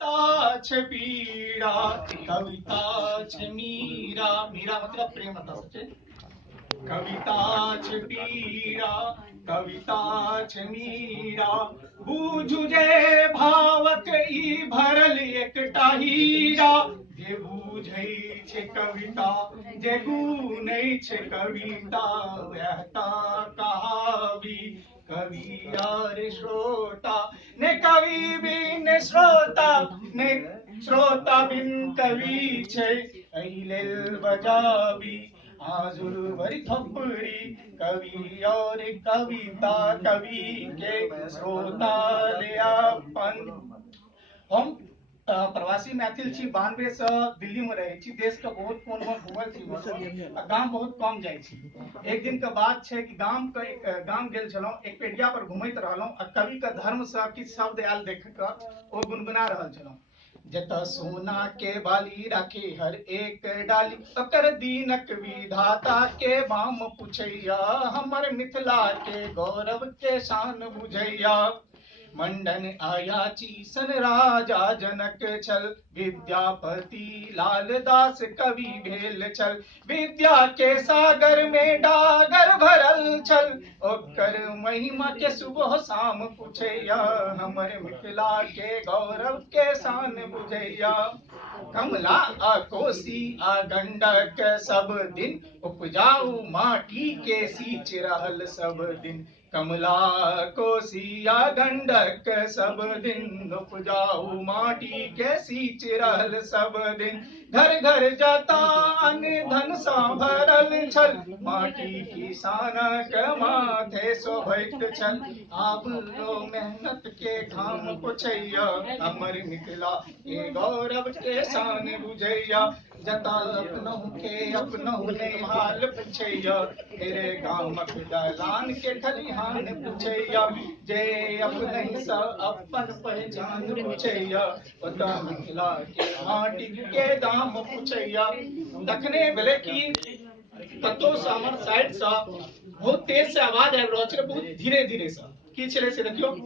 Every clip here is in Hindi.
कविता छे पीड़ा, कविता छे मीरा, मीरा मतलब प्रेम था सचे। कविता छे पीड़ा, कविता छे मीरा, बूझू जे भावक ई भरल एकटा हीरा। जे बूझै छे कविता, जे गुनै छे कविता, वैह ता कहावी कवि और श्रोता। ने कवि बिन श्रोता, ने श्रोता बिन कवि छै, एहि लेल बजावी आजुर भरी थप्पड़ी। कवि और कविता, कवि के श्रोता ले अपन। हम प्रवासी मैथिल छी, 92 से दिल्ली में रहे छी। देश के बहुत कोन में घूमल छी, गाम बहुत कम जाय छी। एक दिन के बात छै कि गाम गेल छलौं, एक पेड़िया पर घूमैत रहलौं आ कवि के धर्म से किछु शब्द आयल देख के ओ गुनगुना रहल छलौं। जतऽ सोना के बाली राखी हर एक डाली, ओकर दीनक विधाता के बाम पुछैया। हमर मिथिला के गौरव के शान बुझैया। मंडन आयाची सन राजा जनक छल, विद्यापति लाल दास कवि भेल छल। विद्या के सागर में डागर भरल छल, ओकर महिमा के सुबह शाम पूछैया। हमर मिथिला के गौरव के शान बुझैया। कमला आ कोसी आ गंडक सब दिन, उपजाऊ माटी के सींच रहल सब दिन। कमला कोसी आ गंडक सब दिन, उपजाऊ माटी के सींच रहल सब दिन। घर घर जाता अन्न धन सा भरल छल, माटी किसानक माथे शोभैत छल। आब लो मेहनत के घाम पोछैया, हमर मिथिला के गौरव के शान बुझैया। जता अपनहु के अपनहु नेहाल पुछैया, तेरे गामक दलान के खलिहान पुछैया। जे अपनहि सा अपन पहचान पुछैया, ओता मिथिला के माटी के दाम पुछैया। तखने भेलै कि कतौ से हमर साइड से बहुत तेज से आवाज आबि रहल छलै, बहुत धीरे धीरे से। की छलै से देखियौ।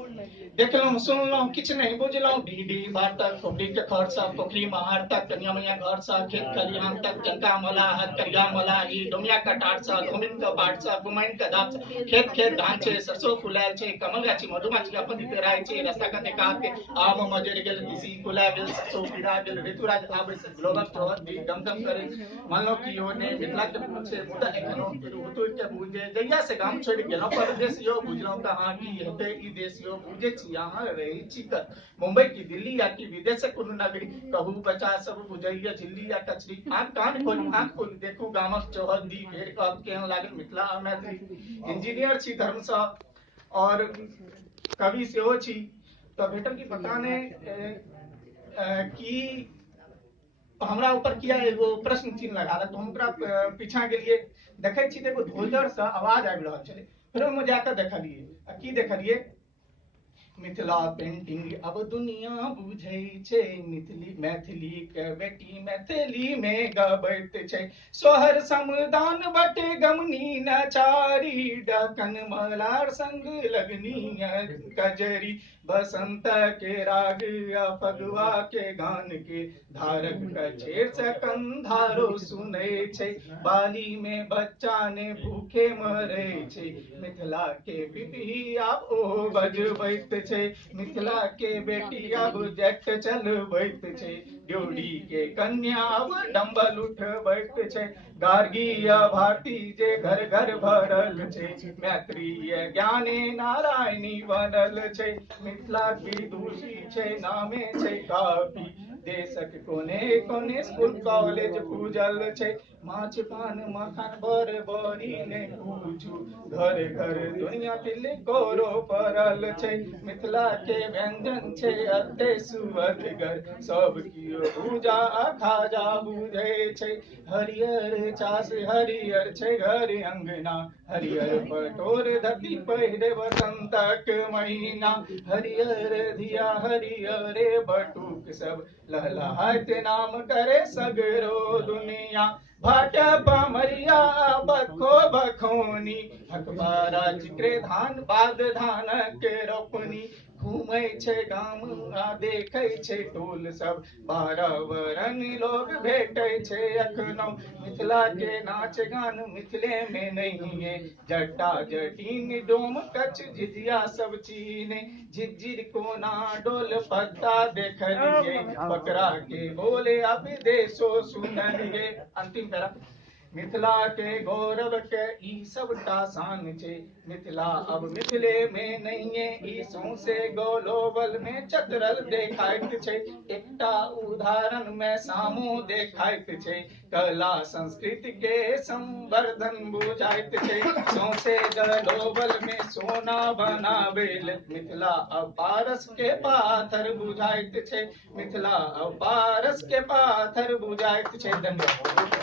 देखलहुँ सुनलहुँ किछु नहीं बुझलहुँ। ढीढी बातक खोपड़ी के खर सा, पोखरी महार तक, कनिया मैया घर सा, खेत खलिहान तक, चंका मलाह करिया मलाही, डोमिया कटार सा, धोमिन के बाट सा, गुमाइन के दाप सा। खेत खेत धान छै, सरसों फुलायल छै, कमल गाछी मधुमाछी अपन दितराय छै। रस्ता काते काते आम मजर गेल, तीसी फुला गेल, सरसों पीरा गेल, ऋतुराज आबै से लोभक चौहद भी गमगम करे। मानलो कि ओ ने मिथिला के फूल छै, मुदा एखनो उतोड़ के बुझे। जहिया से गाम छोड़ि गेलहुँ परदेश यो बुझलहुँ कहाँ की हेतै ई देश यो। बुझे छी अहाँ रहै छी कत, मुंबई की दिल्ली या कि विदेशक कोनो नगरी। कहू बच्चा सब बुझैया झिल्ली या कचरी। आँख कान खोली, आँख खोली देखू गामक चौहद्दी भेड़ कब केहन लागल मिथिला आ मैथिली। इंजीनियर छी धर्म से और कवि सेहो छी। तो भेटल कि पता नहीं कि हमरा ऊपर किया एगो प्रश्न चिन्ह लगा रहा। तो हम ओकरा पीछा गेलिए, देखै छी एगो ढोलदर से आवाज आबि रहल छलै। फिर हम जाकर देखलिए, की देखलिए, मिथिला पेंटिंग अब दुनिया बुझै छै। मैथिली के बेटी मैथिली में गबैत छै। सोहर समदान बट गमनी नचारी, डकन मलार संग लगनी कजरी। बसंत के राग आ फगुआ के गान के, धारक कछेर से कंधारो सुनै छै। बाली में बच्चा ने भूखे मरै छै, मिथिला के पिपही आब ओ बजबैत छै। मिथिला के बेटी अब जट चलबैत छै, ड्योढ़ी के कन्या अब डंबल उठबैत छै। गार्गी आ भारती जे घर घर भरल छै, मैत्रीय ज्ञाने नारायणी बनल छै। मिथिला की दूषी छै, नामे छै काफी, देशक कोने कोने स्कूल कॉलेज पूजल छै। माछ पान मखान बर बरी ने पूछू, घर घर दुनिया तिलकोरो पड़ल छै। मिथिला के व्यंजन छै अते सुअदगर, सब कियो भूजा आ खाजा बुझै छै। हरियर चास हरियर छै घर अंगना, हरियर पटोर धती पहिरे बसंतक महीना। हरियर धिया हरियर बटुक सब, लहलहाइत नाम करे सगरो दुनिया। भाट पमरिया बखो बखोनी, अखबारा चिकरे धान बाद धानक रोपनी। घूमै छै गाम आ देखै छै टोल सब, 12 वरन लोग भेटै छै अखनौ। मिथिला के नाच गान मिथिले में नहीं, जट्टा जटिन डोम कच्छ झिझिया सब चीने। झिझिर कोना डोल पत्ता देखलिए, बकरा के बोले अब देशो सुनलिए। अंतिम पैरा। मिथिला के गौरव के ई सबटा शान छै, मिथिला अब मिथिले में नहिये ई सौंसे ग्लोबल में चतरल देखाइत छै। एकटा उदाहरण में सामू देखाइत छै, कला संस्कृति के संवर्धन बुझाइत छै। सौंसे ग्लोबल में सोना बनाबेल मिथिला अब पारस के पाथर बुझाइत छै। मिथिला अब पारस के पाथर बुझाइत छै। धन्यवाद।